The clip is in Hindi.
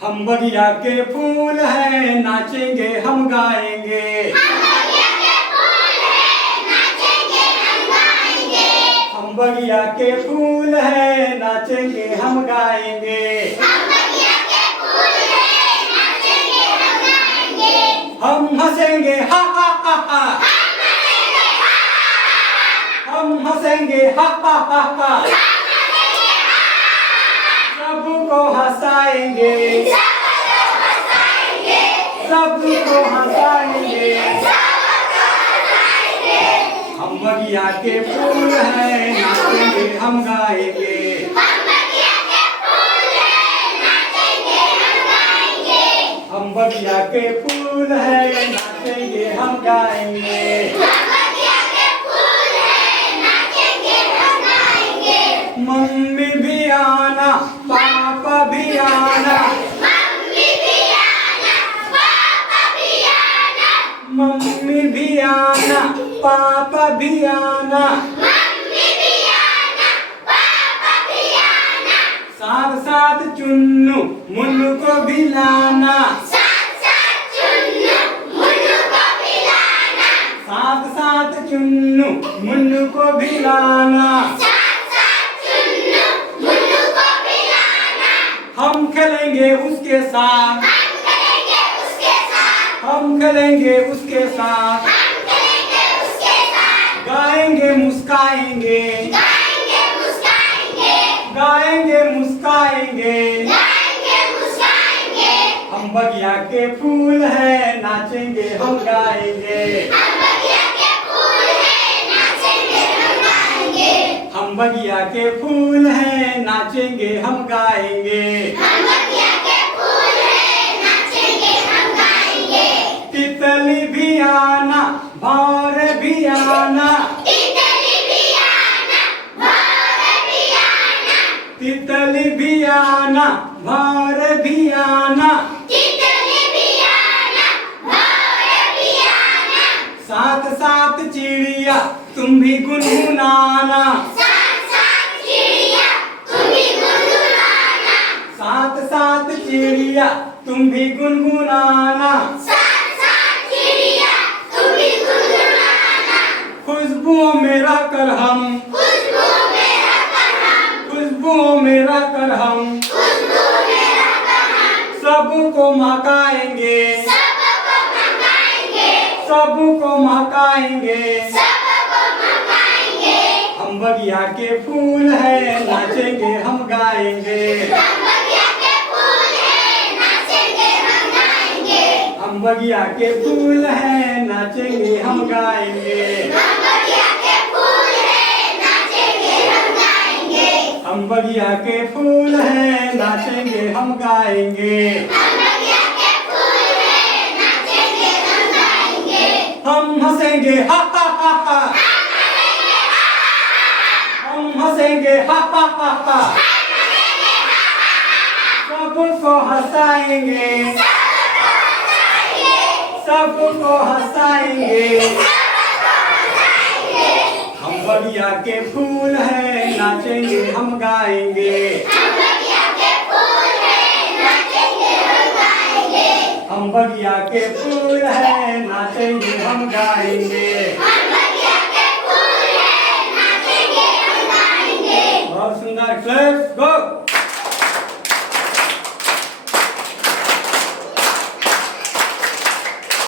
हम बगिया के फूल हैं, नाचेंगे हम गाएंगे। हम बगिया के फूल हैं, नाचेंगे हम गाएंगे। हम बगिया के फूल हैं, नाचेंगे हम गाएंगे। हम बगिया के फूल हैं, नाचेंगे हम गाएंगे। हम हंसेंगे हा हा हा हा, हम हंसेंगे हा हा हा हा, सबको हंसाएंगे, सबको हंसाएंगे। हम बगिया के फूल हैं, नाचेंगे हम गाएंगे। हम बगिया के फूल हैं, नाचेंगे हम गाएंगे। हम बगिया के फूल हैं, नाचेंगे हम गाएंगे। हम बगिया के फूल हैं, नाचेंगे हम गाएंगे। मम्मी भी आना, पापा भी आना, मम्मी भी आना, पापा भी आना। मम्मी भी आना, पापा भी आना। मम्मी भी आना, पापा भी आना। साथ साथ चुन्नू मुन्नू को भी लाना, साथ साथ चुन्नू मुन्नू को भी लाना। साथ साथ चुन्नू मुन्नू को भी लाना। साथ साथ चुन्नू मुन्नू को भी लाना। हम खेलेंगे उसके साथ, हम खेलेंगे उसके साथ, हम खेलेंगे उसके साथ। हम खेलेंगे उसके साथ। गाएंगे मुस्काएंगे, गाएंगे मुस्काएंगे, गाएंगे मुस्काएंगे। गाएंगे मुस्काएंगे। हम बगिया के फूल हैं, नाचेंगे हम गाएंगे। हम बगिया के फूल हैं, नाचेंगे हम गाएंगे। हम बगिया के फूल हैं, नाचेंगे हम गाएंगे। हम बगिया के फूल हैं, नाचेंगे हम गाएंगे। तितली भी आना, भौर भी आना, तितली भी आना, भौर भी आना। तितली भी आना, भौर भी आना। तितली भी आना, भौर भी आना। साथ साथ चिड़िया तुम भी गुनगुनाना, साथ साथ चिड़िया तुम भी गुनगुनाना। साथ साथ चिड़िया तुम भी गुनगुनाना। साथ साथ चिड़िया तुम भी गुनगुनाना। खुशबुओं में रहकर हम, खुशबू में रहकर हम, खुशबुओं में रहकर हम, खुशबू में रहकर हम। सबको महकाएंगे, सबको महकाएंगे, सबको महकाएंगे। सबको महकाएंगे। हम बगिया के फूल हैं, नाचेंगे हम गाएंगे। हम बगिया के फूल हैं, नाचेंगे हम गाएंगे। हम बगिया के फूल हैं, नाचेंगे हम गाएंगे। हम बगिया के फूल हैं, नाचेंगे हम गाएंगे। हम बगिया के फूल हैं, नाचेंगे हम गाएंगे। हम बगिया के फूल हैं, नाचेंगे हम गाएंगे। हम हंसेंगे हा हा हा हा, हम हंसेंगे हा हा हा हा, सबको हंसाएंगे, सबको हंसाएंगे। हम बगिया के फूल हैं, नाचेंगे हम गाएंगे। हम बगिया के फूल हैं, नाचेंगे हम गाएंगे। हम बगिया के फूल हैं, नाचेंगे हम गाएंगे। हम बगिया के फूल हैं, नाचेंगे हम गाएंगे। बहुत सुंदर, क्लैप्स गो।